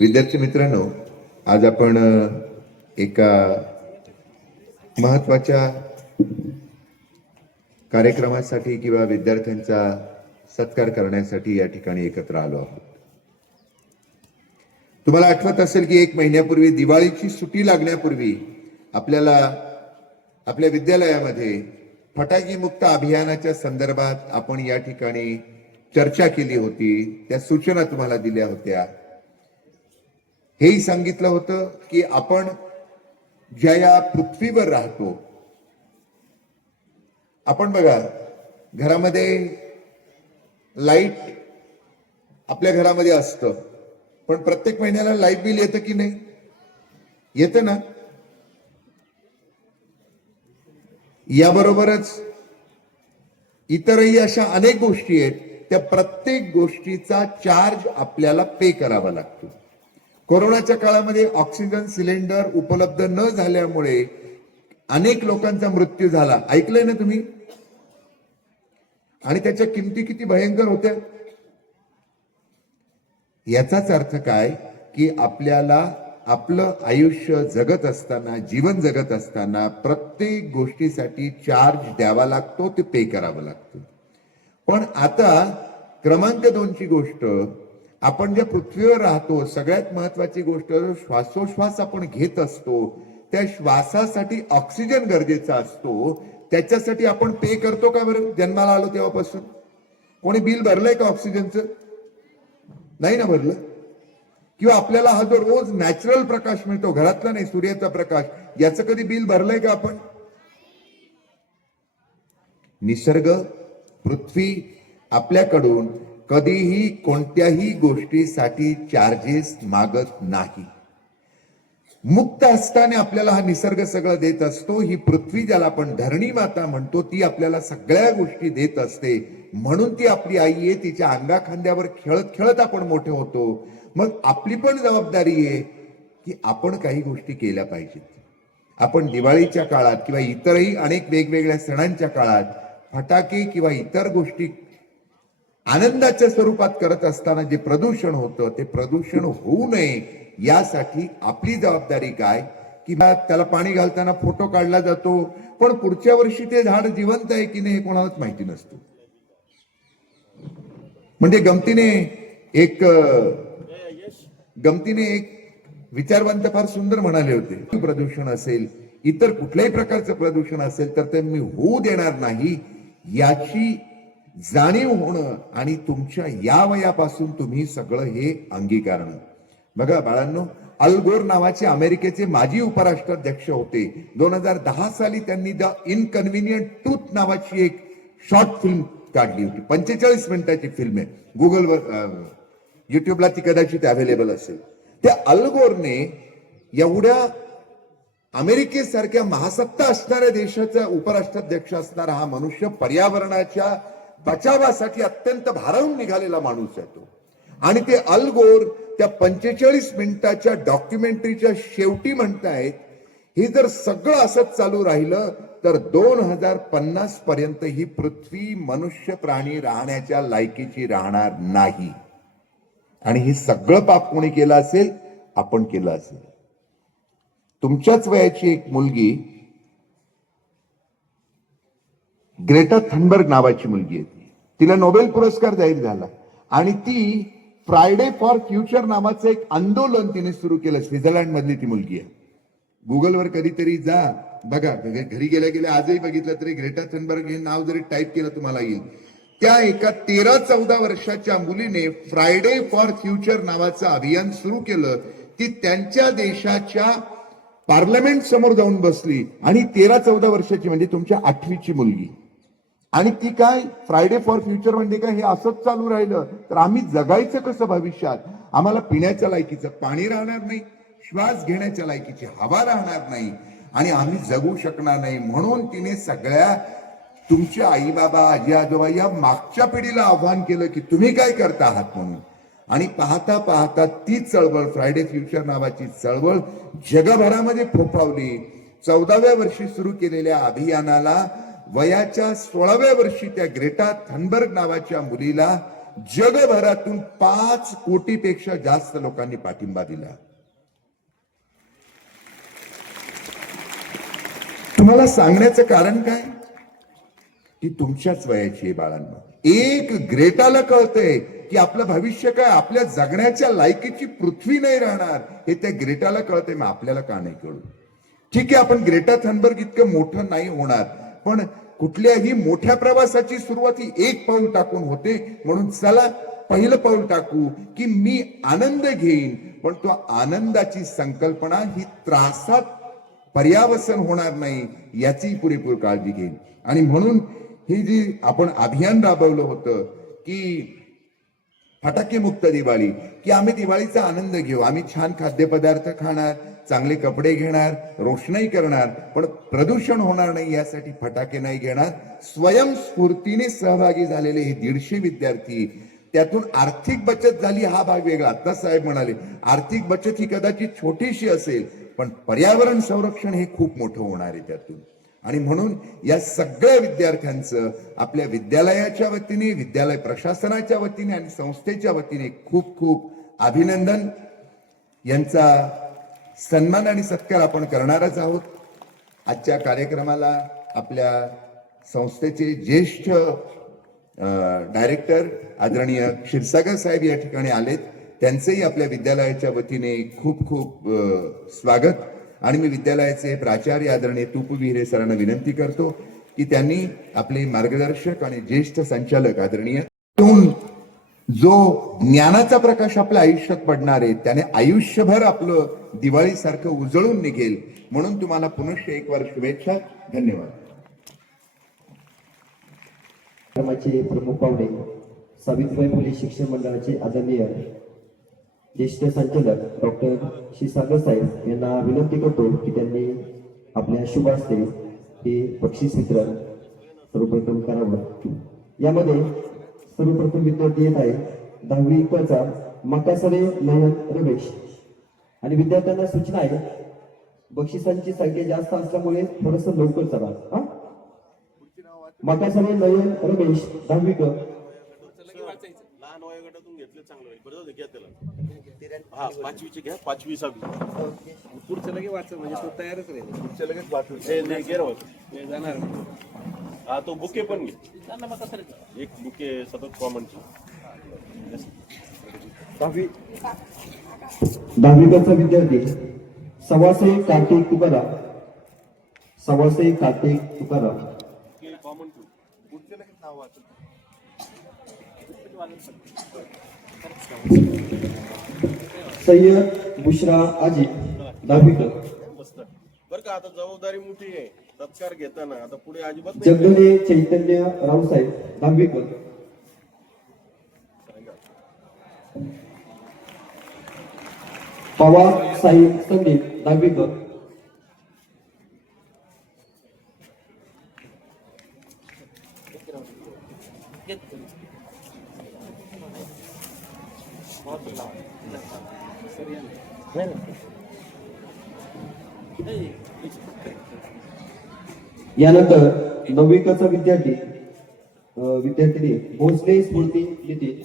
विद्यार्थी मित्रांनो, आज आपण एका महत्त्वाच्या कार्यक्रमासाठी किंवा विद्यार्थ्यांचा सत्कार करण्यासाठी या ठिकाणी एकत्र आलो आहोत. तुम्हाला आठवत असेल की 1 महिन्यापूर्वी दिवाळीची सुट्टी लागण्यापूर्वी आपल्याला आपल्या विद्यालयामध्ये फटाके मुक्त अभियानाच्या संदर्भात आपण या ठिकाणी चर्चा केली होती. त्या सूचना तुम्हाला दिल्या होत्या. हेही सांगितलं होतं की आपण ज्या या पृथ्वीवर राहतो, आपण बघा घरामध्ये लाईट आपल्या घरामध्ये असतं, पण प्रत्येक महिन्याला लाईट बिल येतं की नाही? येतं ना. याबरोबरच इतरही अशा अनेक गोष्टी आहेत, त्या प्रत्येक गोष्टीचा चार्ज आपल्याला पे करावा लागतो. कोरोनाच्या काळामध्ये ऑक्सिजन सिलेंडर उपलब्ध न झाल्यामुळे अनेक लोकांचा मृत्यू झाला, ऐकलंय ना तुम्ही? आणि त्याच्या किमती किती भयंकर होत्या. याचाच अर्थ काय की आपल्याला आपलं आयुष्य जगत असताना, जीवन जगत असताना प्रत्येक गोष्टीसाठी चार्ज द्यावा लागतो, ते पे करावं लागतं. पण आता क्रमांक 2 ची गोष्ट, आपण ज्या पृथ्वीवर राहतो, सगळ्यात महत्वाची गोष्ट, श्वासोश्वास आपण घेत असतो, त्या श्वासासाठी ऑक्सिजन गरजेचा असतो. त्याच्यासाठी आपण पे करतो का बरं? जन्माला आलो तेव्हापासून कोणी बिल भरलंय का ऑक्सिजनचं? नाही ना भरलं. किंवा आपल्याला हा जो रोज नॅचरल प्रकाश मिळतो, घरातला नाही, सूर्याचा प्रकाश, याचं कधी बिल भरलंय का आपण? निसर्ग, पृथ्वी आपल्याकडून कधीही कोणत्याही गोष्टीसाठी चार्जेस मागत नाही. मुक्त असताना आपल्याला हा निसर्ग सगळं देत असतो. ही पृथ्वी, ज्याला आपण धरणी माता म्हणतो, ती आपल्याला सगळ्या गोष्टी देत असते. म्हणून ती आपली आई आहे. तिच्या अंगा खांद्यावर खेळत खेळत आपण मोठे होतो. मग आपली पण जबाबदारी आहे की आपण काही गोष्टी केल्या पाहिजेत. आपण दिवाळीच्या काळात किंवा इतरही अनेक वेगवेगळ्या सणांच्या काळात फटाके किंवा इतर गोष्टी आनंदाच्या स्वरूपात करत असताना जे प्रदूषण होतं, ते प्रदूषण होऊ नये यासाठी आपली जबाबदारी काय? की त्याला पाणी घालताना फोटो काढला जातो, पण पुढच्या वर्षी ते झाड जिवंत आहे की नाही हे कोणालाच माहिती नसतं. म्हणजे गमतीने एक विचारवंत फार सुंदर म्हणाले होते, प्रदूषण असेल, इतर कुठल्याही प्रकारचं प्रदूषण असेल, तर ते मी होऊ देणार नाही. याची जाणीव होणं आणि तुमच्या या वयापासून तुम्ही सगळं हे अंगीकारणं. बघा बाळांनो, अल गोर नावाचे अमेरिकेचे माजी उपराष्ट्राध्यक्ष होते. 2010 साली त्यांनी द इनकन्व्हिनियंट ट्रूथ नावाची एक शॉर्ट फिल्म काढली होती. 45 मिनिटाची फिल्म आहे. गुगलवर, युट्यूबला ती कदाचित अवेलेबल असेल. त्या अल गोरने एवढ्या अमेरिकेसारख्या महासत्ता असणाऱ्या देशाचा उपराष्ट्राध्यक्ष असणारा हा मनुष्य पर्यावरणाच्या बचावासाठी अत्यंत भारावून निघालेला माणूस आहे तो. आणि ते अल गोर त्या 45 मिनिटाच्या डॉक्युमेंटरीच्या शेवटी म्हणतायत, हे जर सगळं असंच चालू राहिलं तर 2050 पर्यंत ही पृथ्वी मनुष्य प्राणी राहण्याच्या लायकीची राहणार नाही. आणि हे सगळं पाप कोणी केलं असेल? आपण केलं असेल. तुमच्याच वयाची एक मुलगी, ग्रेटा थनबर्ग नावाची मुलगी आहे, तिला नोबेल पुरस्कार जाहीर झाला. आणि ती फ्रायडे फॉर फ्युचर नावाचं एक आंदोलन तिने सुरू केलं. स्वित्झर्लंड मधली ती मुलगी आहे. गुगलवर कधीतरी जा, बघा. घरी गेल्या गेल्या आजही बघितलं तरी ग्रेटा थनबर्ग हे नाव जरी टाईप केलं तुम्हाला येईल. त्या एका 13-14 वर्षाच्या मुलीने फ्रायडे फॉर फ्युचर नावाचं अभियान सुरू केलं. ती त्यांच्या देशाच्या पार्लमेंट समोर जाऊन बसली आणि 13-14 वर्षाची, म्हणजे तुमच्या 8वीची मुलगी. आणि ती काय, फ्रायडे फॉर फ्युचर म्हणजे काय, हे असंच चालू राहिलं तर आम्ही जगायचं कसं भविष्यात? आम्हाला पिण्याच्या लायकीचं पाणी राहणार नाही, श्वास घेण्याच्या लायकीची हवा राहणार नाही, आणि आम्ही जगू शकणार नाही. म्हणून तिने सगळ्या तुमच्या आई बाबा, आजी आजोबा या मागच्या पिढीला आव्हान केलं की तुम्ही काय करता आहात म्हणून. आणि पाहता पाहता ती चळवळ, फ्रायडे फ्युचर नावाची चळवळ जगभरामध्ये फोफावली. 14व्या वर्षी सुरू केलेल्या अभियानाला वयाच्या 16व्या वर्षी त्या ग्रेटा थनबर्ग नावाच्या मुलीला जगभरातून 5 कोटीपेक्षा जास्त लोकांनी पाठिंबा दिला. तुम्हाला सांगण्याचं कारण काय की तुमच्याच वयाची आहे बाळांनो. एक ग्रेटाला कळतंय की आपलं भविष्य काय, आपल्या जगण्याच्या लायकीची पृथ्वी नाही राहणार हे त्या ग्रेटाला कळतंय. मग आपल्याला का नाही कळू? ठीक आहे, आपण ग्रेटा थनबर्ग इतकं मोठं नाही होणार, पण कुठल्याही मोठ्या प्रवासाची सुरुवात ही एक पाऊल टाकून होते. म्हणून चला पहिलं पाऊल टाकू की मी आनंद घेईन, पण तो आनंदाची संकल्पना ही त्रासात पर्यावसन होणार नाही याची पुरेपूर काळजी घेईन. आणि म्हणून ही जी आपण अभियान राबवलं होतं की फटाके मुक्त दिवाळी, की आम्ही दिवाळीचा आनंद घेऊ, आम्ही छान खाद्यपदार्थ खाणार, चांगले कपडे घेणार, रोषणाई करणार, पण प्रदूषण होणार नाही यासाठी फटाके नाही घेणार. स्वयंस्फूर्तीने सहभागी झालेले हे 150 विद्यार्थी, त्यातून आर्थिक बचत झाली हा भाग वेगळा. आता साहेब म्हणाले आर्थिक बचत ही कदाचित छोटीशी असेल, पण पर्यावरण संरक्षण हे खूप मोठं होणार आहे त्यातून. आणि म्हणून या सगळ्या विद्यार्थ्यांचं आपल्या विद्यालयाच्या वतीने, विद्यालय प्रशासनाच्या वतीने आणि संस्थेच्या वतीने खूप खूप अभिनंदन. यांचा सन्मान आणि सत्कार आपण करणारच आहोत. आजच्या कार्यक्रमाला आपल्या संस्थेचे ज्येष्ठ डायरेक्टर आदरणीय क्षीरसागर साहेब या ठिकाणी आलेत. त्यांचेही आपल्या विद्यालयाच्या वतीने खूप खूप स्वागत. आणि मी विद्यालयाचे प्राचार्य आदरणीय तुपू विहिरे सरांना विनंती करतो की त्यांनी आपले मार्गदर्शक आणि ज्येष्ठ संचालक आदरणीय जो ज्ञानाचा प्रकाश आपल्या आयुष्यात पडणार आहे त्याने आयुष्यभर आपलं दिवाळीसारखं उजळून निघेल. म्हणून तुम्हाला पुनश्च एक वार शुभेच्छा. धन्यवाद. कार्यक्रमाचे प्रमुख पाहुणे सावित्रीबाई फुले शिक्षण मंडळाचे आदरणीय ज्येष्ठ संचालक डॉक्टर क्षीरसागर साहेब यांना विनंती करतो की त्यांनी आपल्या शुभ हस्ते हे बक्षीस वितरण सर्वप्रथम करावं. यामध्ये सर्वप्रथम विद्यार्थी येत आहे 10वी चा मकासरे नयन रमेश. आणि विद्यार्थ्यांना सूचना आहे बक्षिसांची संख्या जास्त असल्यामुळे थोडस लवकर चला. मकासरे नयन रमेश 10वी क लहान वयोगटातून घेतले चांगलं होईल. बरोबर घ्या त्याला. हा 5वीचे घ्या, 5वी 6वी. पुढचं लगे वाचलं म्हणजे तो तयारच राहील. पुढच्या लगेच 5वी. नाही गेरव जाणार हा तो बुके पण घे. एक बुके सतत कॉमनची. 10वी चा विद्यार्थी सवासे कार्तिक तुकाराम. सवासे कार्तिक तुकाराम. कॉमन टू पुढच्या लगेच नाव वाचून. सय्यद बुशरा अजित 10वी क. मस्त बरं का. आता जबाबदारी मोठी आहे तत्कार घेताना. आता पुढे अजिबात नाही. जगदले चैतन्य रावसाहेब 10वी क. पवार साई संदीप 10वी क. यानंतर 9वी क चा विद्यार्थिनी भोसले स्मृती नितीन.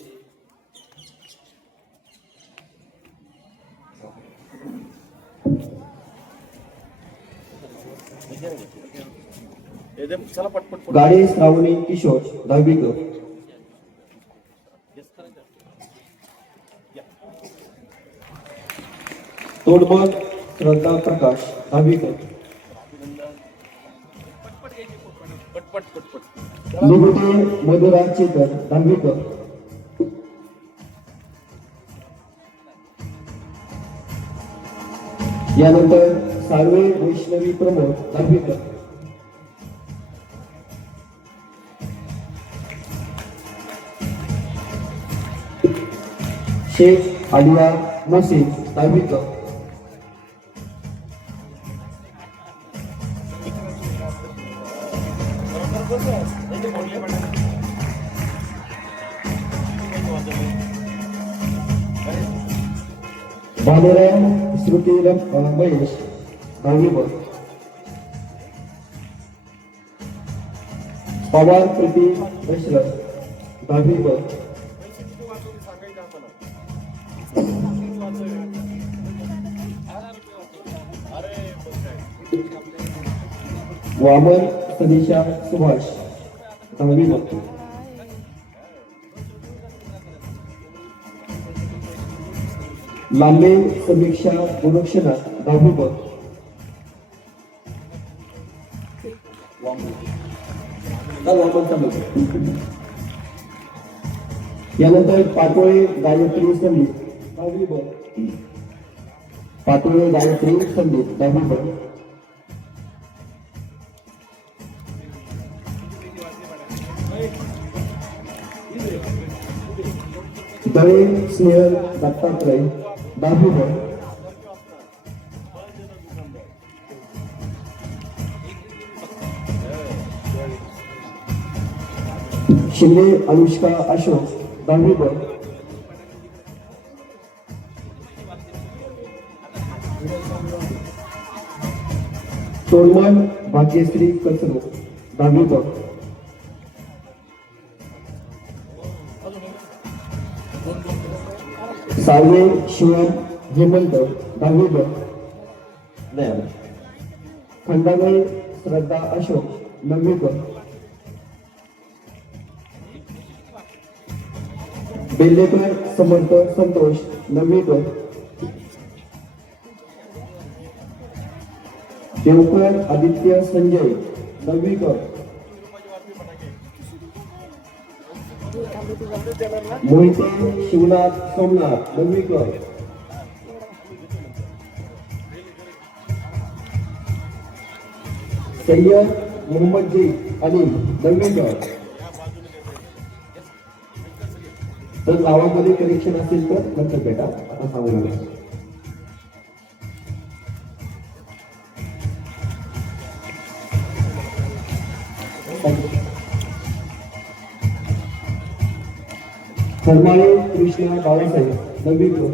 चला पटपट गाडे श्रावणी किशोर 10वी क. तोडमल श्रद्धा प्रकाश 10वी क. पटपट पटपट. निगुटे मधुरा चेतन 10वी क. यानंतर साळवे वैष्णवी प्रमोद 10वी क. शेख आलिया मोसिन 10वी क. भालेराव श्रुतीराम महेश 10वी क. पवार प्रीती दशरथ 10वी क. वामन सदिशा सुभाष 10वी ब. लांबे समीक्षा गुणक्षणा 10वी ब. यानंतर पाटोळे गायत्री संगीत 10वी ब. पाटोळे गायत्री संगीत 10वी ब. दळे स्नेहल दत्तात्रय 10वी ब. शिंदे अनुष्का अशोक 10वी ब. तोडमन भाग्यश्री कचरो 10वी ब. साळवे शिवम हेमंत 10वी ब. खंडागळे श्रद्धा अशोक 9वी ब. बेल्लेकर समर्थ संतोष 9वी ब. देवकर आदित्य संजय 9वी ब. मोहिते शिवनाथ सोमनाथ 9वी ब. सय्यद मोहम्मद जी अनिल 9वी ब. तर गावामध्ये कनेक्शन असेल तर नंतर भेटा, आता सांगू नका. खरमाळे कृष्णा बाळासाहेब 9वी ब.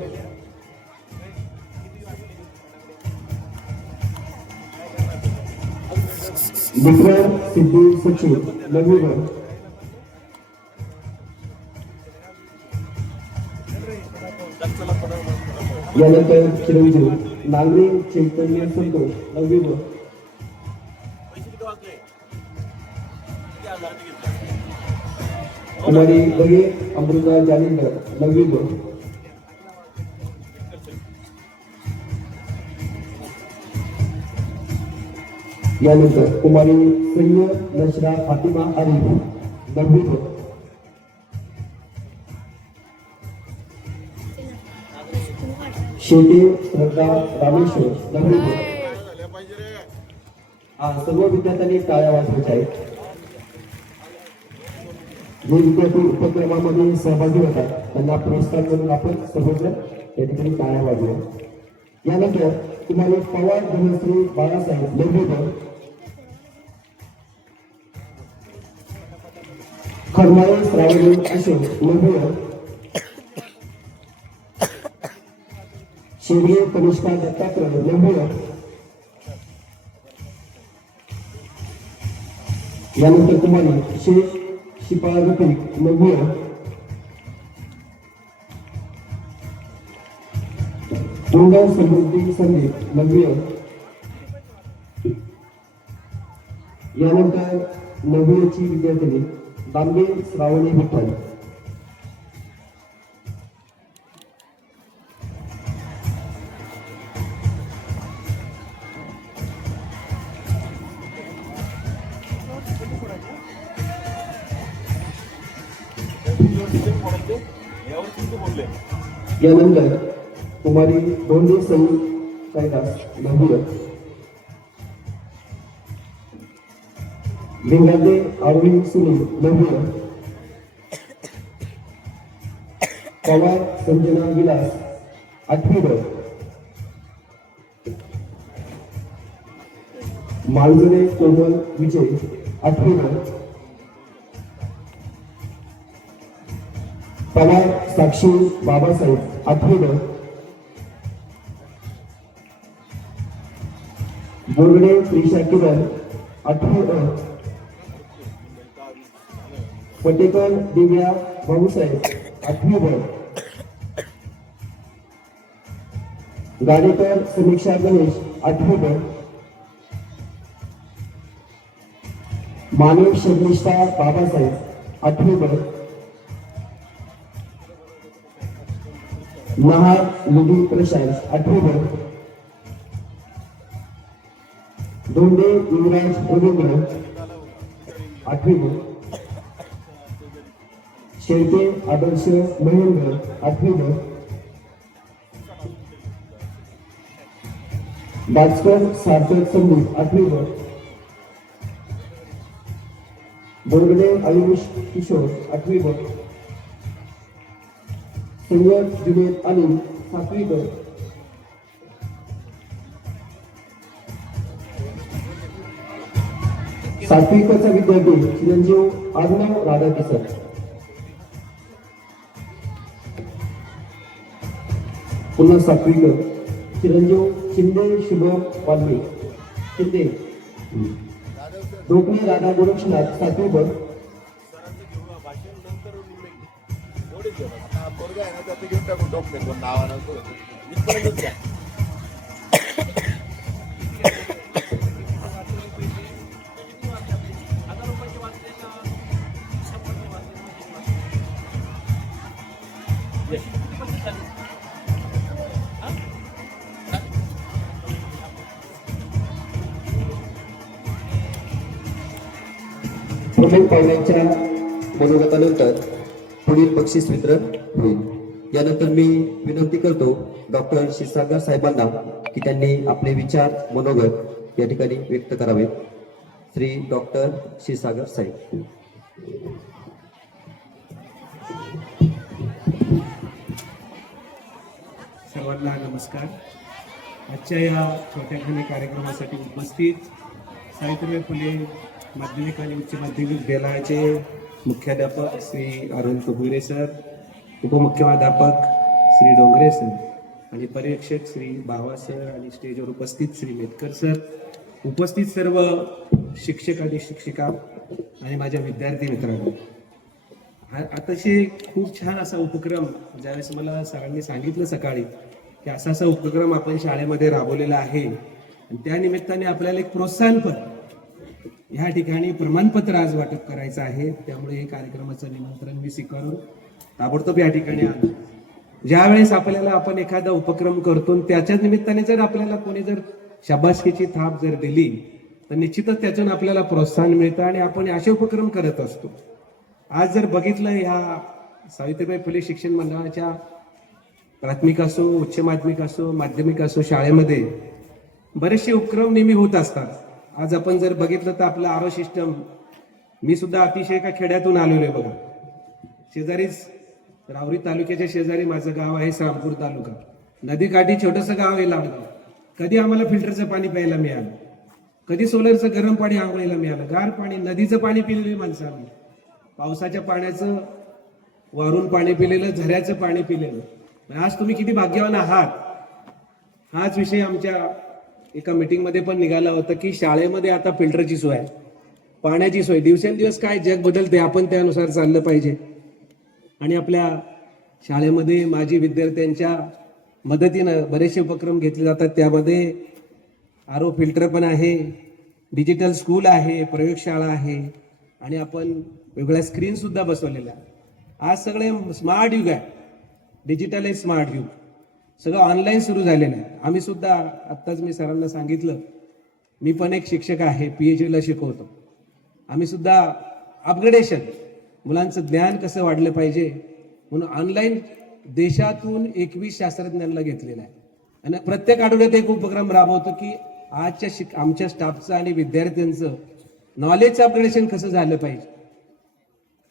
विक्रम सिद्धी सचिव 9वी ब. यानंतर चिरंजीव नागरी चैतन्य संतोष 9वी ब. कुमारी बगे अमृता जालिंदर 9वी ब. यानंतर कुमारी सय्यद नशरा फातिमा आरिफ 9वी ब. शेटे श्रद्धा रामेश्वर 9वी ब. सर्व विद्यार्थ्यांनी टाळ्या वाजवायच्या आहेत. जे विद्यार्थी उपक्रमामध्ये सहभागी होतात त्यांना पुरस्कार म्हणून आपण सर्वजण या ठिकाणी टाळ्या वाजवू. यानंतर तुम्हाला पवार धनश्री बाळासाहेब 9वी ब. खरमाळे श्रावणी अशोक 9वी ब. शेरगे कनिष्का दत्तात्रय 9वी ब. यानंतर तुम्हाला शेख शिपा रफिक 9वी ब. उंडा समृद्धी संगीत 9वी ब. यानंतर 9वी ची विद्यार्थिनी दामगे श्रावणी विठ्ठल. यानंतर कुमारी दोंडे सई कैलास 9वी ब. लिंगादे अरविंद सुनील 9वी ब. पवार संजना विलास 8वी ब. मालगुणे कोमल विजय 8वी ब. पवार साक्षी बाबासाहेब 8वी ब. बोर्गडे त्रिशा किरण 8वी ब. पटेकर दिव्या भाऊसाहेब 8वी ब. गाडेकर समीक्षा गणेश 8वी ब. मानव शर्मिष्ठा बाबासाहेब 8वी ब, नहार विधी प्रशांत 8वी ब, धोंडे युवराज रवींद्र 8वी ब, शेळके आदर्श महेंद्र 8वी ब, बाजकर सार्थक संदीप 8वी ब, बोरगडे आयुष किशोर 8वी ब, सय्यद जुनेद अली 7वी ब, सात्विकचा विद्यार्थी चिरंजीव आर्णव राधाकिशन, पुन्हा सात्विक चिरंजीव शिंदे शुभम वाल्मी शिंदे, रोकणे राधा गोरक्षनाथ 7वी ब, प्रमुख पाहुण्यांच्या मनोगतानंतर पुढील बक्षीस वितरण होईल. यानंतर मी विनंती करतो डॉक्टर क्षीरसागर साहेबांना की त्यांनी आपले विचार मनोगत या ठिकाणी व्यक्त करावेत. श्री डॉक्टर क्षीरसागर साहेब. सर्वांना नमस्कार. आजच्या या छोट्याखानी कार्यक्रमासाठी उपस्थित सावित्रीबाई फुले माध्यमिक आणि उच्च माध्यमिक विद्यालयाचे मुख्याध्यापक श्री अरुण तुगुरे सर, उपमुख्याध्यापक श्री डोंगरे सर आणि पर्यवेक्षक श्री बावा सर आणि स्टेजवर उपस्थित श्री मेतकर सर, उपस्थित सर्व शिक्षक आणि शिक्षिका आणि माझ्या विद्यार्थी मित्रांनो, हा अतिशय खूप छान असा उपक्रम ज्यावेळेस मला सरांनी सांगितलं सकाळी की असा उपक्रम आपण शाळेमध्ये राबवलेला आहे आणि त्या निमित्ताने आपल्याला एक प्रोत्साहनपत्र ह्या ठिकाणी प्रमाणपत्र आज वाटप करायचं आहे. त्यामुळे हे कार्यक्रमाचं निमंत्रण मी स्वीकारून ताबडतोब या ठिकाणी आलो. ज्यावेळेस आपल्याला आपण एखादा उपक्रम करतो त्याच्या निमित्ताने जर आपल्याला कोणी जर शाबासकीची थाप जर दिली तर निश्चितच त्यातून आपल्याला प्रोत्साहन मिळतं आणि आपण असे उपक्रम करत असतो. आज जर बघितलं ह्या सावित्रीबाई फुले शिक्षण मंडळाच्या प्राथमिक असो, उच्च माध्यमिक असो, माध्यमिक असो शाळेमध्ये बरेचसे उपक्रम नेहमी होत असतात. आज आपण जर बघितलं तर आपलं आरो सिस्टम, मी सुद्धा अतिशय एका खेड्यातून आलेलो आहे बघा. शेजारीच रावरी तालुक्याच्या शेजारी माझं गाव आहे श्रामपूर तालुका. नदीकाठी छोटंसं गाव आहे लाडगाव. कधी आम्हाला फिल्टरचं पाणी प्यायला मिळालं, कधी सोलरचं गरम पाणी आंघोळीला मिळालं, गार पाणी नदीचं पाणी पिलेलं माणसं आम्ही, पावसाच्या पाण्याचं वारून पाणी पिलेलं, झऱ्याचं पाणी पिलेलं. आज तुम्ही किती भाग्यवान आहात. हाच विषय आमच्या एका मीटिंगमध्ये पण निघाला होता की शाळेमध्ये आता फिल्टरची सोय आहे, पाण्याची सोय. दिवसेंदिवस काय जग बदलते, आपण त्यानुसार चाललं पाहिजे. आणि आपल्या शाळेमध्ये माजी विद्यार्थ्यांच्या मदतीनं बरेचसे उपक्रम घेतले जातात. त्यामध्ये आरो फिल्टर पण आहे, डिजिटल स्कूल आहे, प्रयोगशाळा आहे आणि आपण वेगळ्या स्क्रीन सुद्धा बसवलेल्या. आज सगळे स्मार्ट युग आहे, डिजिटल आहे स्मार्ट युग, सगळं ऑनलाईन सुरू झालेलं आहे. आम्ही सुद्धा आत्ताच मी सरांना सांगितलं, मी पण एक शिक्षक आहे, PhDला शिकवतो. आम्ही सुद्धा अपग्रेडेशन, मुलांचं ज्ञान कसं वाढलं पाहिजे म्हणून ऑनलाईन देशातून 21 शास्त्रज्ञांना घेतलेला आहे आणि प्रत्येक आठवड्यात एक उपक्रम राबवतो की आजच्या आमच्या स्टाफचं आणि विद्यार्थ्यांचं नॉलेजचं अपग्रेडेशन कसं झालं पाहिजे,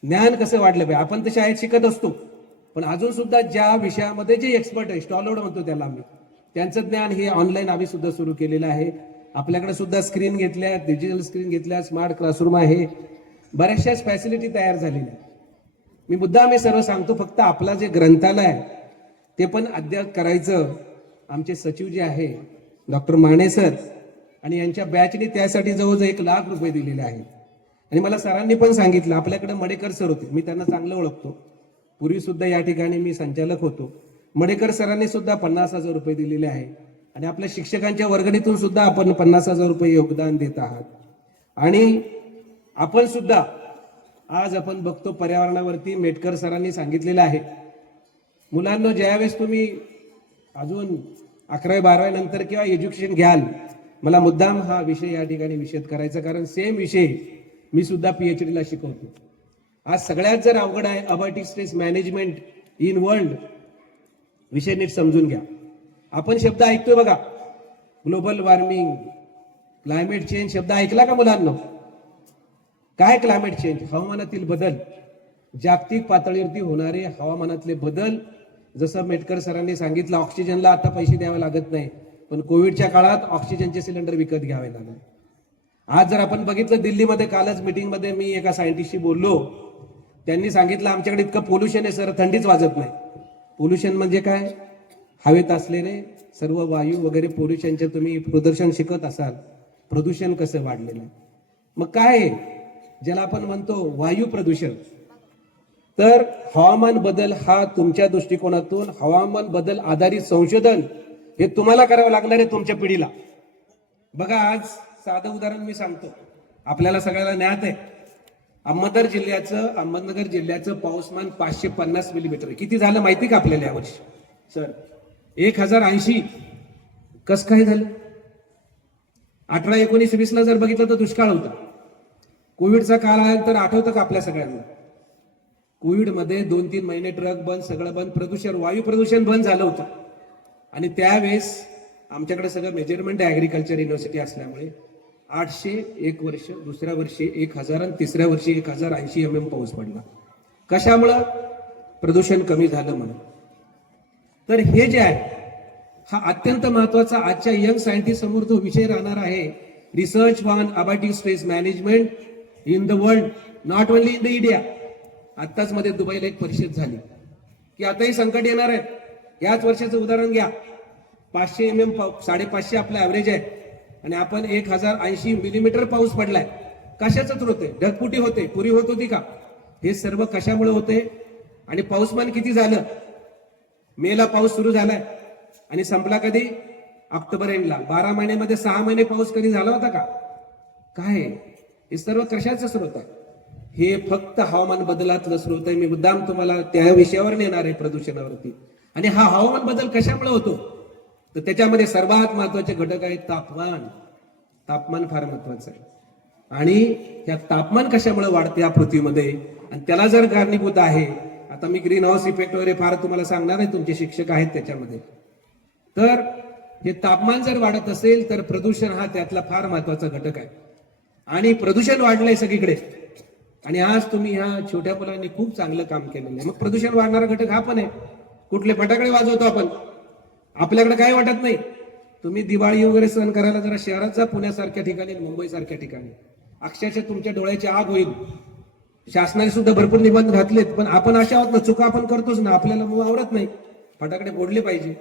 ज्ञान कसं वाढलं पाहिजे. आपण तर शाळेत शिकत असतो, पण अजून सुद्धा ज्या विषयामध्ये जे एक्सपर्ट आहे, स्टॉलवर्ड म्हणतो त्याला आम्ही, त्यांचं ज्ञान हे ऑनलाईन आम्ही सुद्धा सुरू केलेलं आहे. आपल्याकडे सुद्धा स्क्रीन घेतल्या, डिजिटल स्क्रीन घेतल्या, स्मार्ट क्लासरूम आहे, बऱ्याचशा फॅसिलिटी तयार झालेल्या आहेत. मी मुद्दा आम्ही सर्व सांगतो, फक्त आपला जे ग्रंथालय आहे ते पण अद्याप करायचं. आमचे सचिव जे आहे डॉक्टर माने सर आणि यांच्या बॅचने त्यासाठी जवळजवळ 1 लाख रुपये दिलेले आहेत. आणि मला सरांनी पण सांगितलं, आपल्याकडे मडेकर सर होते, मी त्यांना चांगलं ओळखतो, पूर्वी सुद्धा या ठिकाणी मी संचालक होतो. मडेकर सरांनी सुद्धा 50,000 रुपये दिलेले आहे आणि आपल्या शिक्षकांच्या वर्गणीतून सुद्धा आपण 50,000 रुपये योगदान देत आहात. आणि आपण सुद्धा आज आपण बघतो पर्यावरणावरती मेटकर सरांनी सांगितलेलं आहे, मुलांना ज्यावेळेस तुम्ही अजून 11वी-12वी नंतर किंवा एज्युकेशन घ्याल, मला मुद्दाम हा विषय या ठिकाणी विषद करायचा, कारण सेम विषय मी सुद्धा PhD ला शिकवतो. आज सगळ्यात जर अवघड आहे abiotic stress management in world, विषय नीट समजून घ्या. आपण शब्द ऐकतोय बघा, ग्लोबल वॉर्मिंग, क्लायमेट चेंज शब्द ऐकला का मुलांना? काय क्लायमेट चेंज? हवामानातील बदल, जागतिक पातळीवरती होणारे हवामानातले बदल. जसं मेटकर सरांनी सांगितलं, ऑक्सिजनला आता पैसे द्यावे लागत नाही, पण कोविडच्या काळात ऑक्सिजनचे सिलेंडर विकत घ्यावे लागले. आज जर आपण बघितलं, दिल्लीमध्ये कालच मीटिंगमध्ये मी एका सायंटिस्टशी बोललो, त्यांनी सांगितलं आमच्याकडे इतकं पोल्युशन आहे सर, थंडीच वाजत नाही. पोल्युशन म्हणजे काय? हवेत असलेले सर्व वायू वगैरे पोल्युशनचे तुम्ही प्रदूषण शिकत असाल, प्रदूषण कसं वाढलेलं आहे. मग काय आहे ज्याला आपण म्हणतो वायू प्रदूषण? तर हवामान बदल हा तुमच्या दृष्टिकोनातून हवामान बदल आधारित संशोधन हे तुम्हाला करावं लागणार आहे तुमच्या पिढीला. बघा, आज साधं उदाहरण मी सांगतो, आपल्याला सगळ्याला ज्ञात आहे, अहमदनगर जिल्ह्याचं पाऊसमान 550 मिलीमीटर. किती झालं माहिती का आपल्याला यावर्षी? सर 1080. कस काय झालं? 18, 19, 20 ला जर बघितलं तर दुष्काळ होता. कोविडचा काळ आल्यानंतर आठवतं का आपल्या सगळ्यांना? कोविडमध्ये 2-3 महिने ट्रक बंद, सगळं बंद, प्रदूषण, वायू प्रदूषण बंद झालं होतं. आणि त्यावेळेस आमच्याकडे सगळं मेजरमेंट आहे ऍग्रिकल्चर युनिव्हर्सिटी असल्यामुळे 800 एक वर्ष, दुसऱ्या वर्षी 1000 आणि तिसऱ्या वर्षी 1080 mm पाऊस पडला. कशामुळं? प्रदूषण कमी झालं म्हणून. तर हे जे आहे हा अत्यंत महत्वाचा आजच्या यंग सायंटिस्ट समोर तो विषय राहणार आहे. Research on abiotic stress management in the world, not only in the India. आत्ताच मध्ये दुबईला एक परिषद झाली की आताही संकट येणार आहे. याच वर्षाचं उदाहरण घ्या, 500 mm 550 आपला ऍव्हरेज आहे आणि आपण 1080 मिलीमीटर पाऊस पडलाय. कशाच होते? ढगफुटी होते, पुरी होत होती का? हे सर्व कशामुळे होते? आणि पाऊसमान किती झालं? मेला पाऊस सुरू झालाय आणि संपला कधी? ऑक्टोबर एंडला. 12 महिन्यामध्ये 6 महिने पाऊस कधी झाला होता का? काय हे सर्व कशाचं स्रोत आहे? हे फक्त हवामान बदलातलं स्रोत आहे. मी मुद्दाम तुम्हाला त्या विषयावर नेणार आहे, प्रदूषणावरती. आणि हा हवामान बदल कशामुळे होतो? तर त्याच्यामध्ये सर्वात महत्वाचे घटक आहेत तापमान. तापमान फार महत्वाचं आहे. आणि या तापमान कशामुळे वाढते या पृथ्वीमध्ये, आणि त्याला जर कारणीभूत आहे, आता मी ग्रीन हाऊस इफेक्ट वगैरे फार तुम्हाला सांगणार आहे, तुमचे शिक्षक आहेत त्याच्यामध्ये. तर हे तापमान जर वाढत असेल तर प्रदूषण हा त्यातला फार महत्वाचा घटक आहे. आणि प्रदूषण वाढलंय सगळीकडे, आणि आज तुम्ही ह्या छोट्या मुलांनी खूप चांगलं काम केलेलं आहे. मग प्रदूषण वाढणारा घटक हा पण आहे. कुठले फटाकडे वाजवतो आपण, आपल्याकडे काय वाटत नाही. तुम्ही दिवाळी वगैरे सण करायला जरा शहरात जा, पुण्यासारख्या ठिकाणी, मुंबई सारख्या ठिकाणी, अक्षरशः तुमच्या डोळ्याची आग होईल. शासनाने सुद्धा भरपूर निबंध घातलेत, पण आपण अशा आहोत ना, चुका आपण करतोच ना, आपल्याला मग आवडत नाही. फटाकडे फोडले पाहिजे.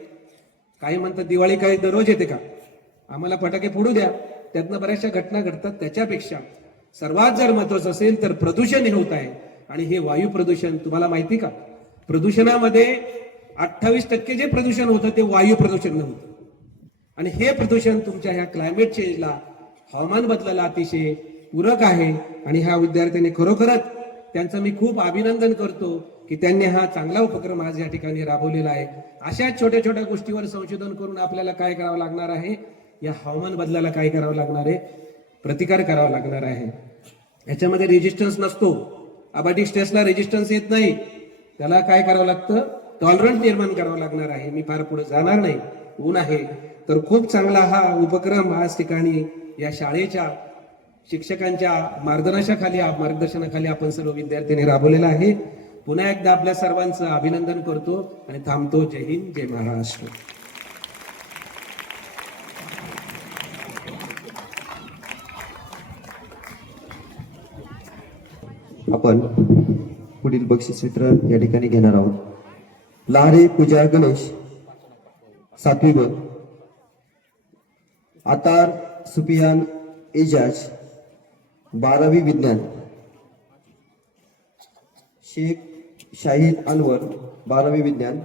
काही म्हणतात दिवाळी काही दररोज येते का? आम्हाला फटाके फोडू द्या. त्यातनं बऱ्याचशा घटना घडतात. त्याच्यापेक्षा सर्वात जर महत्वाचं असेल तर प्रदूषण हे होत आहे. आणि हे वायू प्रदूषण तुम्हाला माहिती का? प्रदूषणामध्ये 28% जे प्रदूषण होतं ते वायू प्रदूषण नव्हतं. आणि हे प्रदूषण तुमच्या ह्या क्लायमेट चेंजला, हवामान बदलाला अतिशय पूरक आहे. आणि ह्या विद्यार्थ्यांनी खरोखरच त्यांचं मी खूप अभिनंदन करतो की त्यांनी हा चांगला उपक्रम आज या ठिकाणी राबवलेला आहे. अशा छोट्या छोट्या गोष्टीवर संशोधन करून आपल्याला काय करावं लागणार आहे? या हवामान बदलाला काय करावं लागणार आहे? प्रतिकार करावा लागणार आहे. याच्यामध्ये रेजिस्टन्स नसतो. अबायोटिक स्ट्रेसला रेजिस्टन्स येत नाही. त्याला काय करावं लागतं? टॉलरन्स निर्माण करावं लागणार आहे. मी फार पुढे जाणार नाही, ऊन आहे. तर खूप चांगला हा उपक्रम आज ठिकाणी या शाळेच्या शिक्षकांच्या मार्गदर्शनाखाली आपण सर्व विद्यार्थ्यांनी राबवलेला आहे. पुन्हा एकदा आपल्या सर्वांचं अभिनंदन करतो आणि थांबतो. जय हिंद, जय महाराष्ट्र. आपण पुढील बक्षीस वितरण या ठिकाणी घेणार आहोत. लहारे पूजा गणेश 7वी ब, आतार सुफियान एजाज 12वी विज्ञान, शेख शाहिद अनवर 12वी विज्ञान,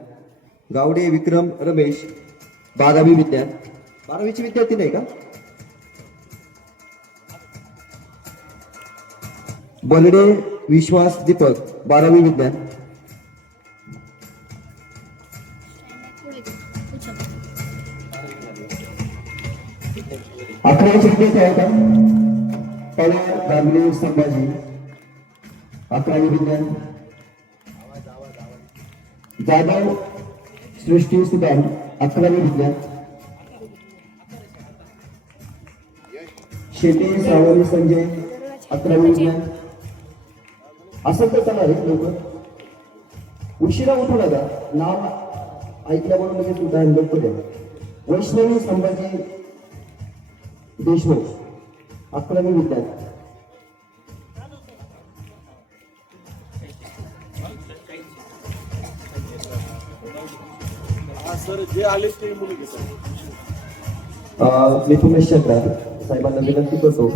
गावडे विक्रम रमेश 12वी विज्ञान. 12वीची विद्यार्थी नाही का? बलडे विश्वास दीपक 12वी विज्ञान. अकरावी विद्यार्थी आहे का? पवार दामले संभाजी 11वी विज्ञान. जाधव सृष्टी सुदान 11वी विज्ञान. शेटे सावरी संजय 11वी विज्ञान. असं तर चला रे लोक उशिरा उठू नका. नाव ऐकल्यामुळे लगेच उदाहरण लोक द्या. वैष्णवी संभाजी देशमुख 11वी विज्ञान. हा सर जे आले ते मुलं घेतात. मिथुनेश शंकर साहेबांना विनंती करतो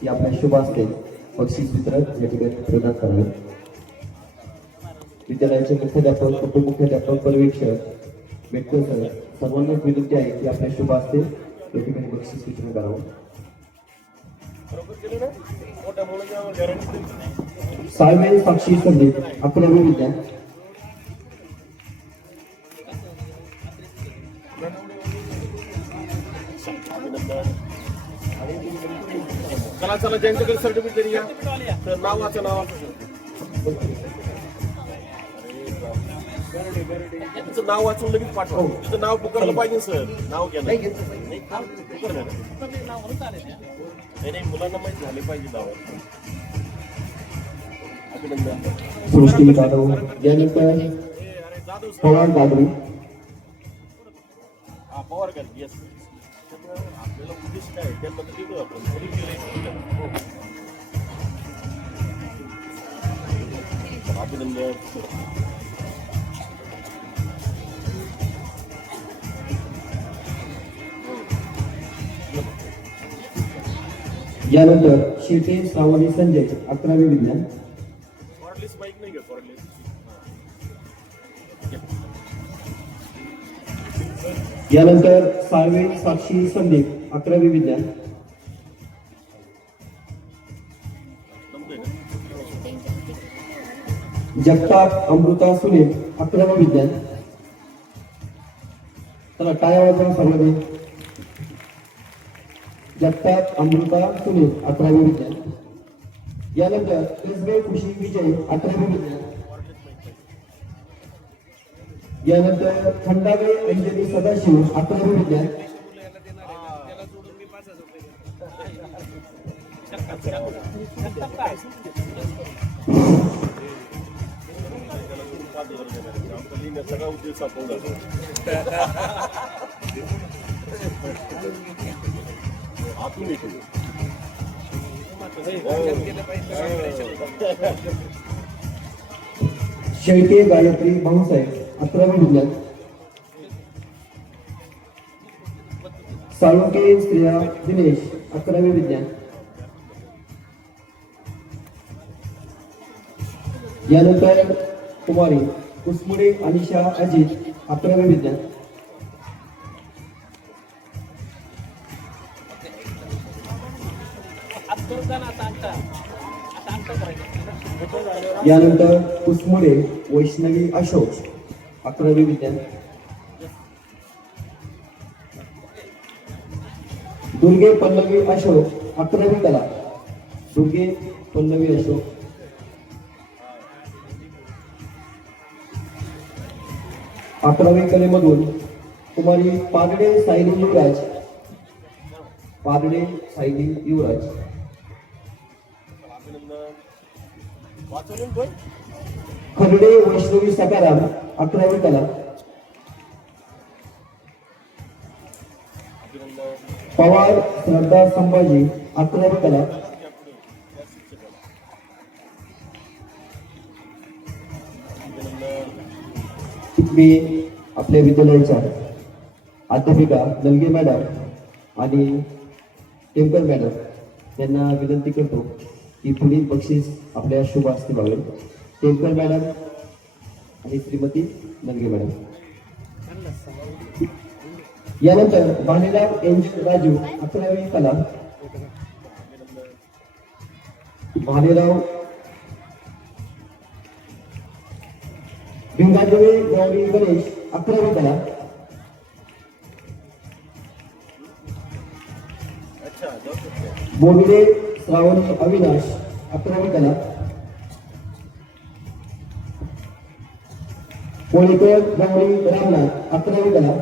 की आपल्या शुभ हस्ते बक्षीस वितरण या ठिकाणी प्रदान करावे. विद्यालयाचे मुख्याध्यापक उपमुख्याध्यापक पर्यवेक्षक मेटकर सर सर्वांनाच विनंती आहे की आपल्या शुभ हस्ते या ठिकाणी बक्षीस वितरण करावं. बरोबर केलं ना? मोठ्या मुलांच्या गॅरंटी दिली. साळवे साक्षी संदीप 11वी विज्ञान. चला चला ज्यांच्याकडे सर्टिफिकेट तरी या तर नावाचं तुमचं नाव वाचून लगेच पाठवा. तुझं नाव पुकारलं पाहिजे सर. नाव घ्या नाही नाही मुलांना माहिती झाले पाहिजे नाव. अभिनंदन. सृष्टी जाधव यानंतर पवार दादरी. हा पवार कर. येस आपल्याला उद्देश काय त्यामध्ये देतो आपण. अभिनंदन. यानंतर शेटे सावरी संजय 11वी विज्ञान. कॉर्डलेस बाईक नाही का? कॉर्डलेस यानंतर साळवे साक्षी संदीप 11वी विज्ञान. जगताप अमृता सुनील 11वी विज्ञान. चला टाळ्या वाजवा सर्वांनी. जगताप अमृता सुनील 11वी विज्ञान. यानंतर कसबे खुशी विजय 11वी विज्ञान. यानंतर खंडावे अंजली सदाशिव 11वी विज्ञान. सगळा उद्देश आपण आपण शेळके गायत्री भाऊसाहेब 11वी विज्ञान. साळुंके स्त्रिया दिनेश 11वी विज्ञान. यानंतर कुमारी कुसमुडे अनिशा अजित 11वी विज्ञान. यानंतर कुसमुडे वैष्णवी अशोक 11वी विज्ञान. दुर्गे पल्लवी अशोक 11वी कला. दुर्गे पल्लवी अशोक. अकरावी कलेमधून कुमारी पागडे सायली युवराज. पागडे सायली युवराज. खर्डे वैष्णवी सकाराम 11वी कला. पवार श्रद्धा संभाजी 11वी कला. मी आपल्या विद्यालयाच्या अध्यापिका नलगे मॅडम आणि टेम्पर मॅडम यांना विनंती करतो की पुढील बक्षीस आपल्या शुभ हस्ते व्हावे. टेम्पर मॅडम आणि श्रीमती नलगे मॅडम. यानंतर भालेराव एंजल राजू 11वी कला. भालेराव भिंगादेवी गौरी गणेश 11वी कला. बोबिले श्रावणी अविनाश 11वी कला. कोळीकर गौरी रामनाथ 11वी कला.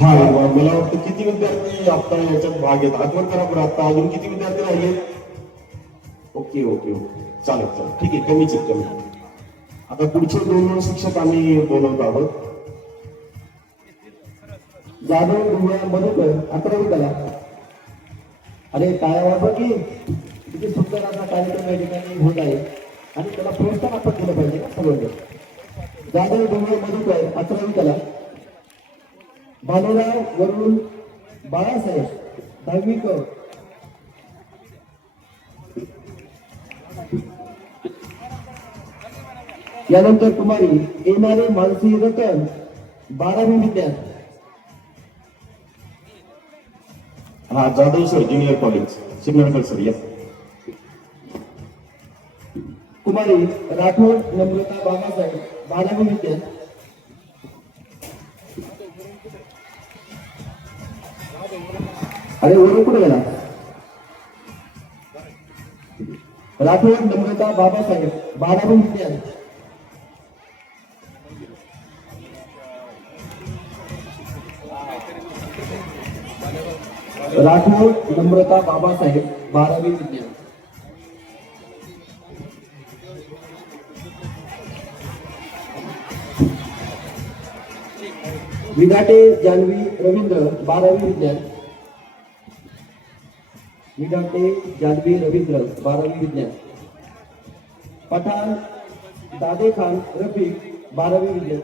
हा मला वाटतं किती विद्यार्थी आता याच्यात भाग घेत आठवण करा बरं आता अजून किती विद्यार्थी राहिले. ओके ओके ओके चालेल चालेल ठीक आहे कमीच आहे कमी. आता पुढचे 2 शिक्षक आम्ही बोलवत आहोत. जाधव दुर्गा मधुकर 11वी कला. अरे काय वापर की किती सुंदर असा कार्यक्रम या ठिकाणी होत आहे आणि त्याला प्रोत्साहन आपण दिलं पाहिजे ना सगळं. जाधव दुर्गा मधुकर 11वी कला. बालूराव वरुण बाळासाहेब 10वी क. यानंतर कुमारी येणारे मानसी रतन 12वी विज्ञान. हा Jadhav sir junior college signal sir या. कुमारी राठोड नम्रता बाबासाहेब 12वी विज्ञान. अरे वरून कुठे गेला. राठोड नम्रता बाबासाहेब 12वी विज्ञान. राठोड नम्रता बाबासाहेब 12वी विज्ञान. विघाटे जानवी रवींद्र 12वी विज्ञान. विघाटे जानवी रवींद्र 12वी विज्ञान. पठाण दादे खान रफीक 12वी विज्ञान.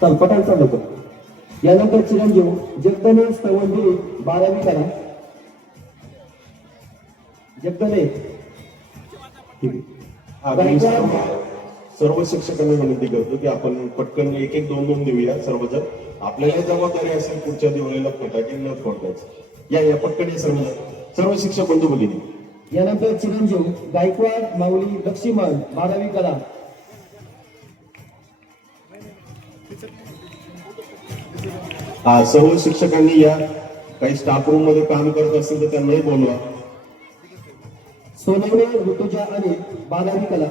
चल पठाण चालू कर. यानंतर चिरंजीव जगदने स्तवंडी 12वी कला. जगदने सर्व शिक्षकांना विनंती करतो की आपण पटकन 1-1, 2-2 देऊया सर्वजण. आपल्याला जबाबदारी असेल पुढच्या दिवाळीला फटाके न फोडण्याची. या पटकन या सर्व शिक्षक बंधू भगिनी. यानंतर चिरंजीव गायकवाड माऊली लक्ष्मण 12वी कला. हा सर्व शिक्षकांनी या. काही स्टाफ रूम मध्ये काम करत असतील तर त्यांनाही बोलवा. सोनवणे ऋतुजा आणि 12वी कला.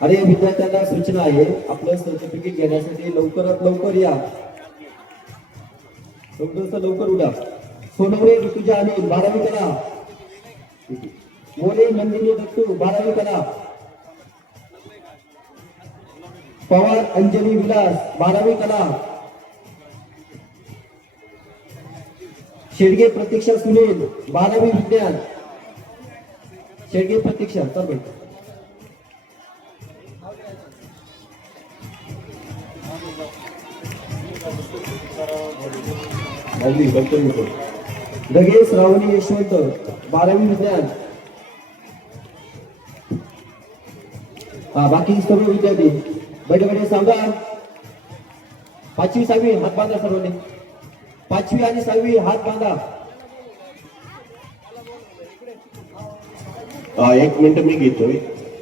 अरे विद्यार्थ्यांना सूचना आहे आपलं सर्टिफिकेट घेण्यासाठी लवकरात लवकर या. लवकर उडा. सोनवणे ऋतुजा आणि 12वी कला. मोरे नंदिनी दत्तू 12वी कला. पवार अंजली विलास 12वी कला. शेडगे प्रतीक्षा सुनील 12वी विज्ञान. शेडगे प्रतीक्षा चल दगे श्रावणी यशवंत 12वी विज्ञान. बाकी सर्व विद्यार्थी बैठे सांगा. 5वी 6वी हात बांधा सर्वांनी. 5वी आणि 6वी हात बांधा. 1 मिनिट मी घेतोय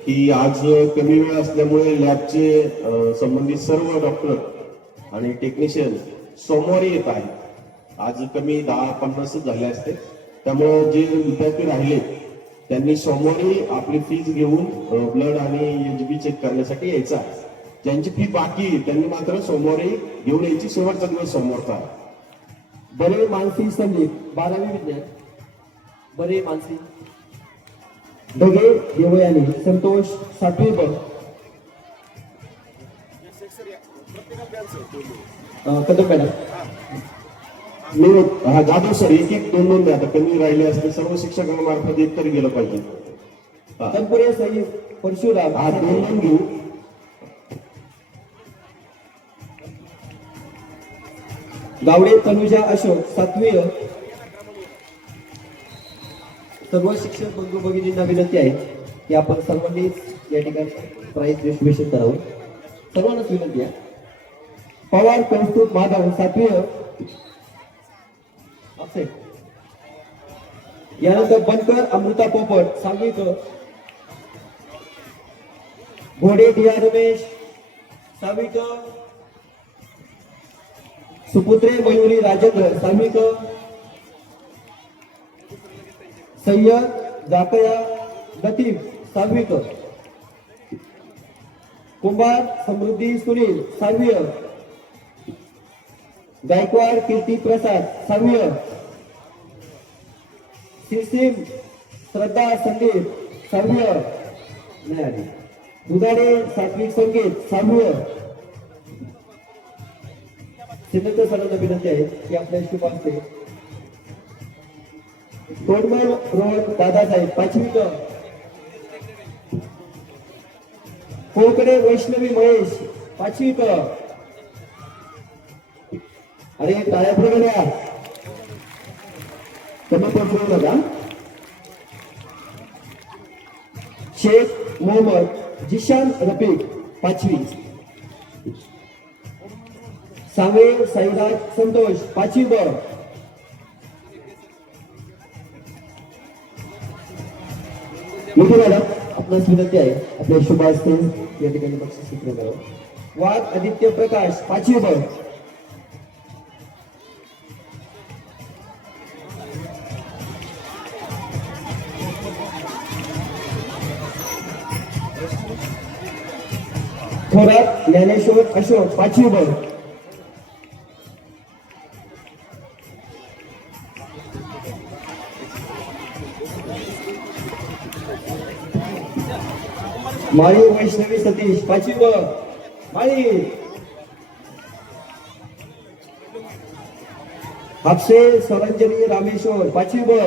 की आज कमी वेळ असल्यामुळे लॅबचे संबंधित सर्व डॉक्टर आणि टेक्निशियन सोमवारी येत आहेत. आज कमी 10-50 झाले असते. त्यामुळे जे विद्यार्थी राहिले त्यांनी सोमवारी आपली फीज घेऊन ब्लड आणि एचबी चेक करण्यासाठी यायचं आहे. ज्यांची फी बाकी त्यांनी मात्र सोमवारी घेऊन यायची. शेवटचा दिवस सोमवारचा आहे. बरे मानसी संदीप 12वी विज्ञान. बरे मानसी. दगे देवयानी संतोष 7वी ब. कदम मॅडम मी हा जाधव सर 1-1, 2-2 द्या. आता कमी राहिले असते सर्व शिक्षकांमार्फत एक तरी गेलं पाहिजे. तनपुरे सई परशुराम हा 2-2 घेऊ. गावडे तनुजा अशोक 7वी. सर्व शिक्षक बंधू भगिनींना विनंती आहे की आपण सर्वांनीच या ठिकाणी प्राइज डिस्ट्रीब्युशन करावं. सर्वांनाच विनंती आहे. पवार कौस्तुभ माधव 7वी. सेट. यानंतर बनकर अमृता पोपट 6वी क. घोडे डी आर रमेश 6वी क. सुपुत्रे मयुरी राजेंद्र 6वी क. सय्यद जाकया लतीफ 6वी क. कुंभार समृद्धी सुनील 6वी अ. गायकवाड कीर्ती प्रसाद 6वी अ. सिरसिम श्रद्धा संदीप 6वी अ. नाही आली. दुधाडे सात्विक संगीत 6वी अ. सिद्धेश्वर सरांना विनंती आहे की आपल्या शुभ असते. तोडमल रोड दादासाहेब 5वी क. कोकडे वैष्णवी महेश 5वी क. अरे टाळ्या प्रगड्या कमी पोहोचवू नका. शेख मोहम्मद जिशान रफीक 5वी. सावे साईराज संतोष 5वी ब. मोठी मॅडम आपणास विनंती आहे आपल्या शुभ हस्ते या ठिकाणी बक्षीस वितरण करावं. वाघ आदित्य प्रकाश 5वी ब. थोरात ज्ञानेश्वर अशोक 5वी ब. माळी वैष्णवी सतीश 5वी ब. माळी. हापसे सरंजनी रामेश्वर 5वी ब.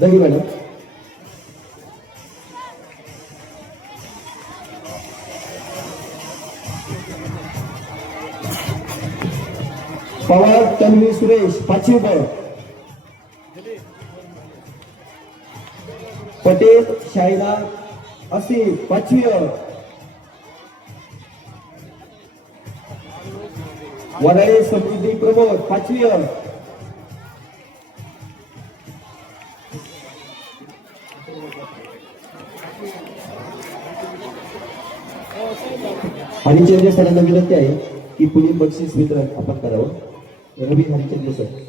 दही मॅडम. पवार तन्वी सुरेश 5वी ब. पटेल शाहिना असीम 5वी अ. वडाळे समृद्धी प्रमोद 5वी अ. हरिचंद्र सरांना विनंती आहे की पुढील बक्षीस वितरण आपण करावं. रवी हरिचंद्र सर.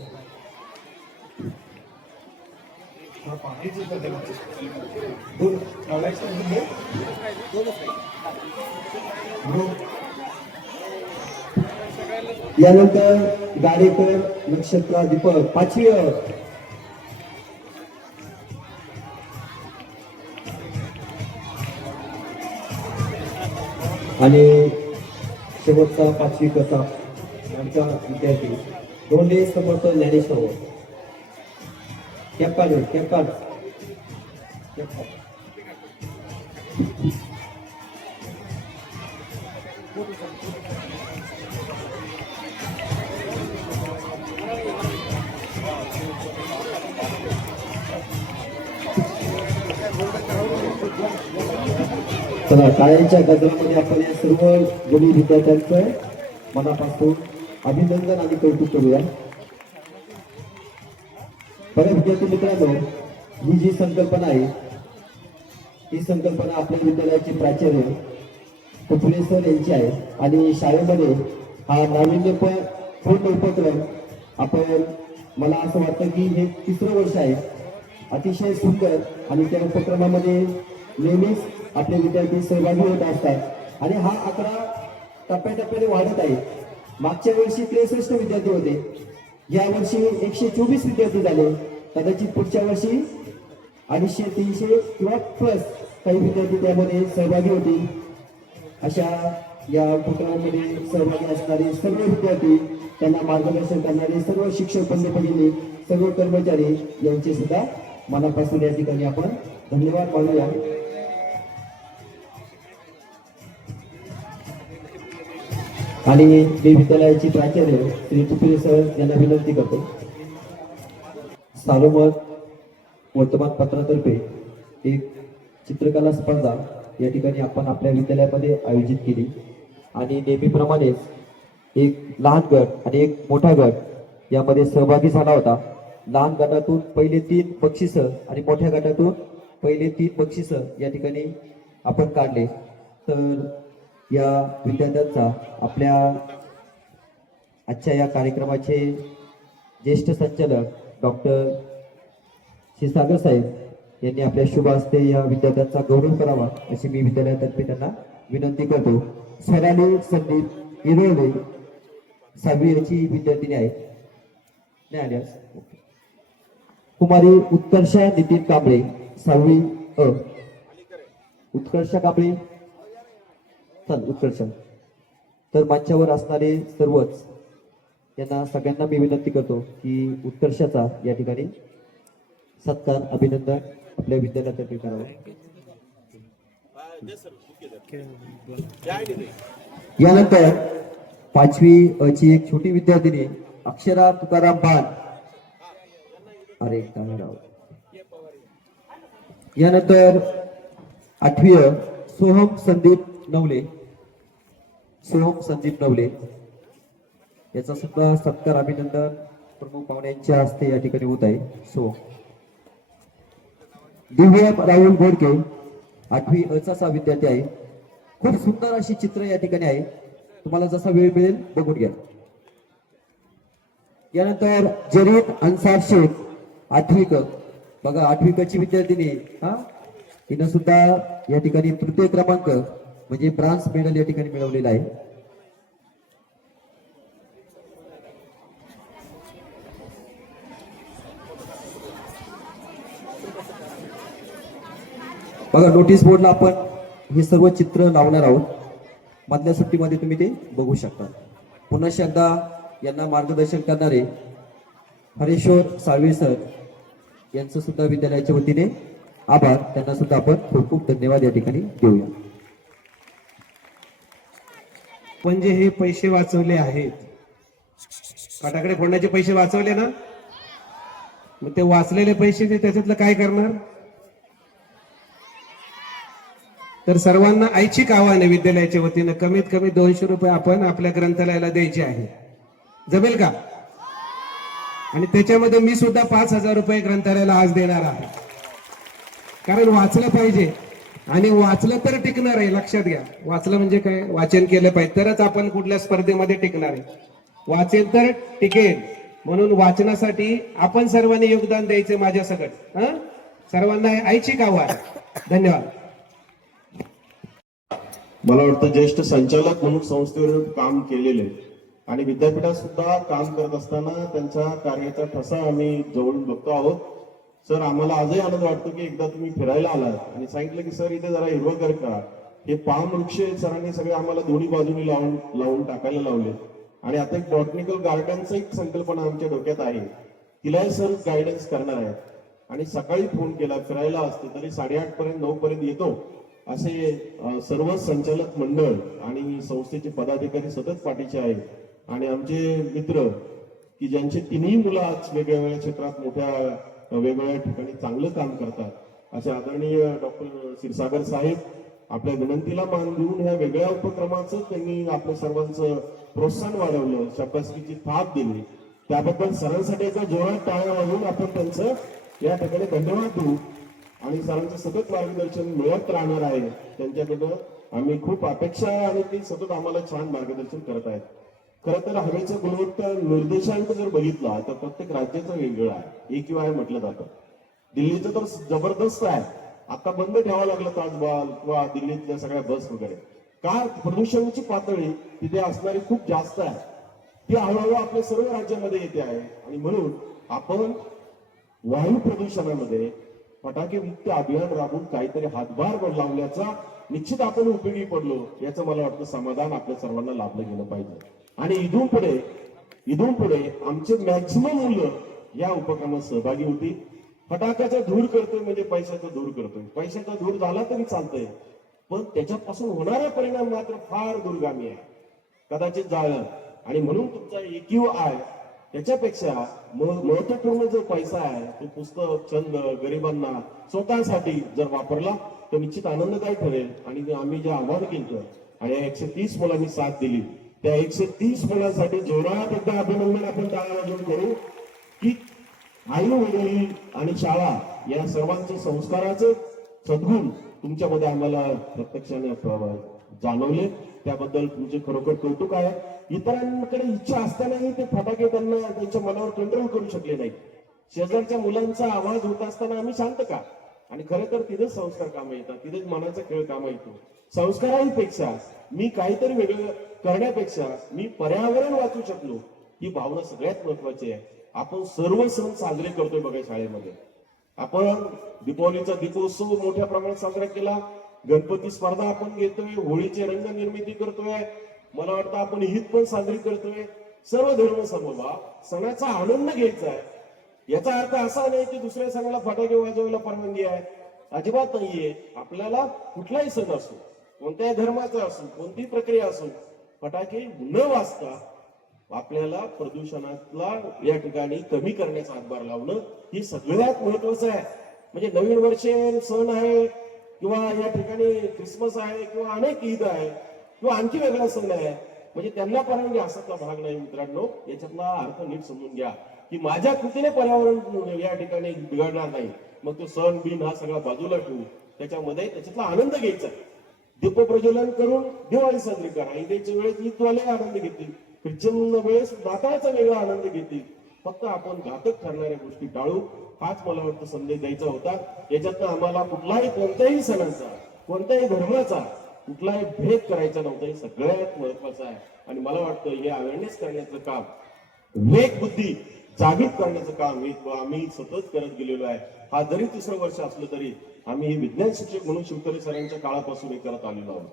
यानंतर गाडेकर नक्षत्र दीपक 5वी अ. आणि शेवटचा 5वी कसा आमचा विद्यार्थी दोन्ही समर्थ ज्ञानेश्वर कॅप काढ कॅप काढ. चला टाळ्यांच्या गजरामध्ये आपण या सर्व गुणी विद्यार्थ्यांचं मनापासून अभिनंदन आणि कौतुक करूया. बऱ्या विद्यार्थी मित्रांनो, ही जी संकल्पना आहे ही संकल्पना आपल्या विद्यालयाचे प्राचार्य कुपले सर यांची आहे आणि शाळेमध्ये हा नाविन्यपूर्ण उपक्रम आपण मला असं वाटतं की हे 3रं वर्ष आहे. अतिशय सुंदर आणि त्या उपक्रमामध्ये नेहमीच आपले विद्यार्थी सहभागी होत असतात आणि हा आकडा टप्प्याटप्प्याने वाढत आहे. मागच्या वर्षी 63 विद्यार्थी होते, या वर्षी 124 विद्यार्थी झाले. कदाचित पुढच्या वर्षी 250-300 किंवा प्लस काही विद्यार्थी त्यामध्ये सहभागी होतील. अशा या उपक्रमामध्ये सहभागी असणारे सर्व विद्यार्थी, त्यांना मार्गदर्शन करणारे सर्व शिक्षक बंधू भगिनी, सर्व कर्मचारी यांचे सुद्धा मनापासून या ठिकाणी आपण धन्यवाद मानूया. आणि मी विद्यालयाची प्राचार्य श्री तुपरे सर यांना विनंती करतो. सारोमत वर्तमानपत्रातर्फे एक चित्रकला स्पर्धा या ठिकाणी आपण आपल्या विद्यालयामध्ये आयोजित केली आणि नेहमीप्रमाणेच एक लहान गट आणि एक मोठा गट यामध्ये सहभागी झाला होता. लहान गटातून पहिले 3 बक्षिस आणि मोठ्या गटातून पहिले 3 बक्षिस या ठिकाणी आपण काढले. तर या विद्यार्थ्यांचा आपल्या आजच्या या कार्यक्रमाचे ज्येष्ठ संचालक डॉक्टर क्षीरसागर साहेब यांनी आपल्या शुभ हस्ते या विद्यार्थ्यांचा गौरव करावा अशी मी विद्यालयातर्फे त्यांना विनंती करतो. स्वराली संदीप इरोळे 6वी याची विद्यार्थिनी आहे. नाही आल्यास कुमारी उत्कर्षा नितीन कांबळे 6वी अ. उत्कर्षा कांबळे चल उत्कर्षा. तर मंचावर असणारे सर्वच यांना सगळ्यांना मी विनंती करतो की उत्कर्षाचा या ठिकाणी सत्कार अभिनंदन आपल्या विद्यालयातर्फे करावं. यानंतर 5वी अ ची एक छोटी विद्यार्थिनी अक्षरा तुकाराम बाण. अरे काय राव. यानंतर 8वी अ सोहम संदीप नवले. सोहम संदीप नवले याचा सुद्धा सत्कार अभिनंदन प्रमुख पाहुण्यांच्या हस्ते या ठिकाणी होत आहे. दिव्या राहुल बोडके 8वी अ चा विद्यार्थी आहे. खूप सुंदर अशी चित्र या ठिकाणी आहे. तुम्हाला जसा वेळ मिळेल बघून घ्या. यानंतर जरीन अन्सार शेख 8वी क. बघा 8वी क ची विद्यार्थिनी हा तिनं सुद्धा या ठिकाणी तृतीय क्रमांक म्हणजे ब्रॉन्झ मेडल या ठिकाणी मिळवलेला आहे. बघा नोटीस बोर्डला आपण हे सर्व चित्र लावणार आहोत. मधल्या सुट्टीमध्ये तुम्ही ते बघू शकता. पुन्हा एकदा यांना मार्गदर्शन करणारे हरेश्वर साळवे सर यांचं सुद्धा विद्यालयाच्या वतीने आभार. त्यांना सुद्धा आपण खूप खूप धन्यवाद या ठिकाणी देऊया. पण जे हे पैसे वाचवले आहेत, फटाकडे फोडण्याचे पैसे वाचवले ना, मग ते वाचलेले पैसे ते त्याच्यातलं काय करणार? तर सर्वांना ऐच्छिक आव्हान आहे विद्यालयाच्या वतीनं कमीत कमी 200 रुपये आपण आपल्या ग्रंथालयाला द्यायचे आहे. जमेल का? आणि त्याच्यामध्ये मी सुद्धा 5,000 रुपये ग्रंथालयाला आज देणार आहे. कारण वाचलं पाहिजे आणि वाचलं तर टिकणार आहे. लक्षात घ्या, वाचलं म्हणजे काय? वाचन केलं पाहिजे तरच आपण कुठल्या स्पर्धेमध्ये टिकणार आहे. वाचेल तर टिकेल. म्हणून वाचनासाठी आपण सर्वांनी योगदान द्यायचे माझ्या सकट. सर्वांना ऐच्छिक आव्हान. धन्यवाद. मला वाटतं ज्येष्ठ संचालक म्हणून संस्थेवर काम केलेले आणि विद्यापीठात सुद्धा काम करत असताना त्यांच्या कार्याचा ठसा आम्ही जवळून बघतो आहोत. सर, आम्हाला आजही आनंद वाटतो की एकदा तुम्ही फिरायला आलात आणि सांगितलं की सर इथे जरा हिरवं का. हे पाम वृक्ष सरांनी सगळे आम्हाला दोन्ही बाजूनी लावून टाकायला लावले. आणि आता एक बॉटनिकल गार्डनचं एक संकल्पना आमच्या डोक्यात आहे. तिलाही सर गायडन्स करणार आहेत. आणि सकाळी फोन केला, फिरायला असते तरी 8:30 पर्यंत 9 पर्यंत येतो असे सर्व संचालक मंडळ आणि संस्थेचे पदाधिकारी सतत पाठीचे आहेत. आणि आमचे मित्र की ज्यांचे तिन्ही मुलं आज वेगवेगळ्या क्षेत्रात मोठ्या वेगवेगळ्या ठिकाणी चांगलं काम करतात असे आदरणीय डॉक्टर क्षीरसागर साहेब आपल्या विनंतीला मान देऊन ह्या वेगळ्या उपक्रमाचं त्यांनी आपल्या सर्वांचं प्रोत्साहन वाढवलं, शाबासकीची थाप दिली. त्याबद्दल सरांसाठी एका जोरात टाळ्या वाजवून आपण त्यांचं या ठिकाणी धन्यवाद देऊ. आणि सरांचं सतत मार्गदर्शन मिळत राहणार आहे. त्यांच्याकडं आम्ही खूप अपेक्षा आहे आणि ते सतत आम्हाला छान मार्गदर्शन करत आहेत. खरं तर हवेचा गुणवत्ता निर्देशांक जर बघितला तर प्रत्येक राज्याचा वेगळा आहे. AQI म्हटलं जातं. दिल्लीचं तर जबरदस्त आहे. आता बंद ठेवावं लागलं ताजमहाल किंवा दिल्लीतल्या सगळ्या बस वगैरे. का? प्रदूषणाची पातळी तिथे असणारी खूप जास्त आहे. ती हळूहळू आपल्या सर्व राज्यामध्ये येते आहे. आणि म्हणून आपण वायू प्रदूषणामध्ये फटाके मुक्त अभियान राबवून काहीतरी हातभार लावण्याचा निश्चित आपण उपयोगी पडलो याचं मला वाटतं समाधान आपल्या सर्वांना लाभलं गेलं पाहिजे. आणि इथून पुढे आमचे मॅक्झिमम मुलं या उपक्रमात सहभागी होतील. फटाक्याचा धूर करतोय म्हणजे पैशाचा धूर करतोय. पैशाचा धूर झाला तरी चालतंय, पण त्याच्यापासून होणारा परिणाम मात्र फार दुर्गामी आहे, कदाचित जाळं. आणि म्हणून तुमचा AQI त्याच्यापेक्षा महत्वपूर्ण जो पैसा आहे तो पुस्तक, छंद, गरिबांना स्वतःसाठी जर वापरला तर निश्चित आनंददायी ठरेल. आणि आम्ही जे आव्हान केलं आणि 130 मुलांनी साथ दिली त्या 130 मुलांसाठी जोरात एकदा अभिनंदन आपण टाळ्या वाजवून करू की आई वडील आणि शाळा या सर्वांचं संस्काराचं सद्गुण तुमच्यामध्ये आम्हाला प्रत्यक्षाने जाणवले. त्याबद्दल तुमचे खरोखर कौतुक आहे. इतरांकडे इच्छा असतानाही ते फटाके त्यांना त्यांच्या मनावर कंट्रोल करू शकले नाही. शेजारच्या मुलांचा आवाज होत असताना आम्ही शांत का? आणि खरं तर तिथेच संस्कार कामा येतात, तिथेच मनाचा खेळ कामा येतो. संस्कारांपेक्षा मी काहीतरी वेगळं करण्यापेक्षा मी पर्यावरण वाचू शकलो ही भावना सगळ्यात महत्वाची आहे. आपण सर्व सण साजरे करतोय बघा शाळेमध्ये. आपण दीपावलीचा दीपोत्सव मोठ्या प्रमाणात साजरा केला, गणपती स्पर्धा आपण घेतोय, होळीची रंग निर्मिती करतोय, मला वाटतं आपण ईद पण साजरी करतोय. सर्व धर्म समभाव सणाचा आनंद घ्यायचा आहे. याचा अर्थ असा नाही की दुसऱ्या सणाला फटाके वाजवायला परवानगी आहे, अजिबात नाहीये. आपल्याला कुठलाही सण असो, कोणत्याही धर्माचा असो, कोणतीही प्रक्रिया असो, फटाके न वाजता आपल्याला प्रदूषणातला या ठिकाणी कमी करण्याचा हातभार लावणं ही सगळ्यात महत्वाचं आहे. म्हणजे नवीन वर्ष सण आहे किंवा या ठिकाणी क्रिसमस आहे किंवा अनेक ईद आहे किंवा आणखी वेगळा सण आहे, म्हणजे त्यांना परवानगी असाचा भाग नाही. मित्रांनो, याच्यातला अर्थ नीट समजून घ्या की माझ्या कृतीने पर्यावरण या ठिकाणी बिघडणार नाही. मग तो सण बिन हा सगळा बाजूला ठेवू, त्याच्यामध्ये त्याच्यातला आनंद घ्यायचा. दीपप्रज्वलन करून दिवाळी साजरी करा, ईदेच्या वेळेस ईदवाले आनंद घेतील, ख्रिश्चन वेळेस नाताळाचा वेगळा आनंद घेतील. फक्त आपण घातक ठरणाऱ्या गोष्टी टाळू, हाच मला वाटतं संदेश द्यायचा होता. याच्यातनं आम्हाला कुठलाही कोणत्याही सणाचा, कोणत्याही धर्माचा कुठलाही भेद करायचा नव्हता. हे सगळ्यात महत्वाचं आहे. आणि मला वाटतं हे अवेअरनेस करण्याचं काम, विवेक बुद्धी जागृत करण्याचं काम हे आम्ही सतत करत गेलेलो आहे. हा जरी तिसरं वर्ष असलं तरी आम्ही हे विज्ञान शिक्षक म्हणून शिवतरे सरांच्या काळापासून हे करत आलेलो आहोत.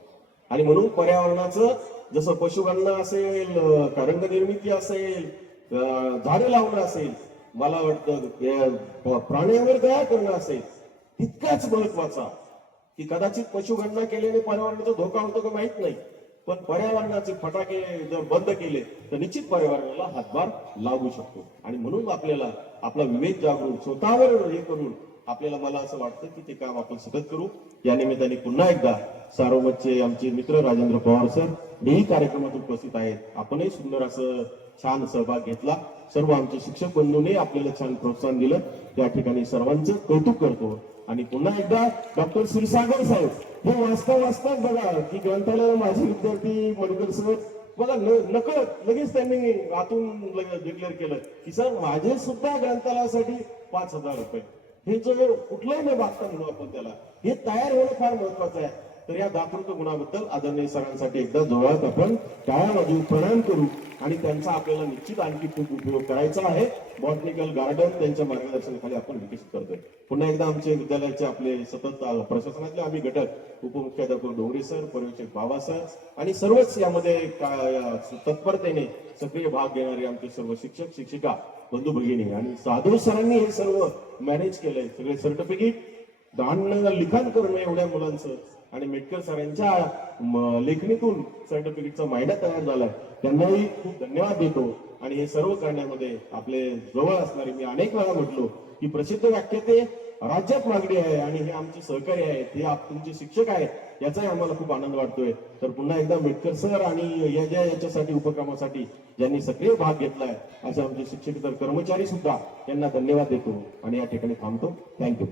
आणि म्हणून पर्यावरणाचं जसं पशुगणना असेल, रंग निर्मिती असेल, झाडे लावणं असेल, मला वाटतं प्राण्यांवर दया करणं असेल, तितकाच महत्वाचा की कदाचित पशुगणना केल्याने पर्यावरणाचा धोका होतो का माहित नाही, पण पर्यावरणाचे फटाके जर बंद केले तर निश्चित पर्यावरणाला हातभार लागू शकतो. आणि म्हणून आपल्याला आपला विवेक जागरूक स्वतःवर हे करून आपल्याला, मला असं वाटतं की ते काम आपण सतत करू. या निमित्ताने पुन्हा एकदा सारोमतचे आमचे मित्र राजेंद्र पवार सर हेही कार्यक्रमात उपस्थित आहेत. आपणही सुंदर असं छान सहभाग घेतला. सर्व आमचे शिक्षक बंधूंनी आपल्याला छान प्रोत्साहन दिलं, त्या ठिकाणी सर्वांचं कौतुक करतो. आणि पुन्हा एकदा डॉक्टर क्षीरसागर साहेब हे वाचतात बघा की ग्रंथालयाला माझे विद्यार्थी मडकर सर बघा नकळत लगेच त्यांनी आतून डिक्लेअर केलं की सर माझे सुद्धा ग्रंथालयासाठी 5,000 रुपये. हे जो कुठलाही न मागता म्हणू आपण त्याला, हे तयार होणं फार महत्वाचं आहे. तर या दातृत्व गुणाबद्दल आदरणीय सरांसाठी एकदा जोरात आपण टाळ्या वाजवून प्रणाम करू. आणि त्यांचा आपल्याला निश्चित आणखी खूप उपयोग करायचा आहे. बॉटनिकल गार्डन त्यांच्या मार्गदर्शनाखाली आपण विकसित करतोय. पुन्हा एकदा आमचे विद्यालयाचे आपले सतत प्रशासनातले आम्ही घटक, उपमुख्याध्यापक डोंगरे सर, पर्यवेक्षक बाबा सर आणि सर्वच यामध्ये तत्परतेने सक्रिय भाग घेणारे आमचे सर्व शिक्षक शिक्षिका बंधू भगिनी आणि साधू सरांनी हे सर्व मॅनेज केलंय. सगळे सर्टिफिकेट दान लिखाण करणं एवढ्या मुलांचं आणि मेटकर सरांच्या लेखणीतून सर्टिफिकेटचा मायना तयार झालाय, त्यांनाही खूप धन्यवाद देतो. आणि हे सर्व करण्यामध्ये आपले जवळ असणारे, मी अनेक वेळा म्हटलो की प्रसिद्ध व्याख्याते राज्यात मागणी आहे आणि हे आमचे सहकारी आहेत, हे तुमचे शिक्षक आहेत, याचाही आम्हाला खूप आनंद वाटतोय. तर पुन्हा एकदा मेटकर सर आणि याच्यासाठी उपक्रमासाठी ज्यांनी सक्रिय भाग घेतलाय असे आमचे शिक्षक तर कर्मचारी सुद्धा यांना धन्यवाद देतो आणि या ठिकाणी थांबतो. थँक्यू.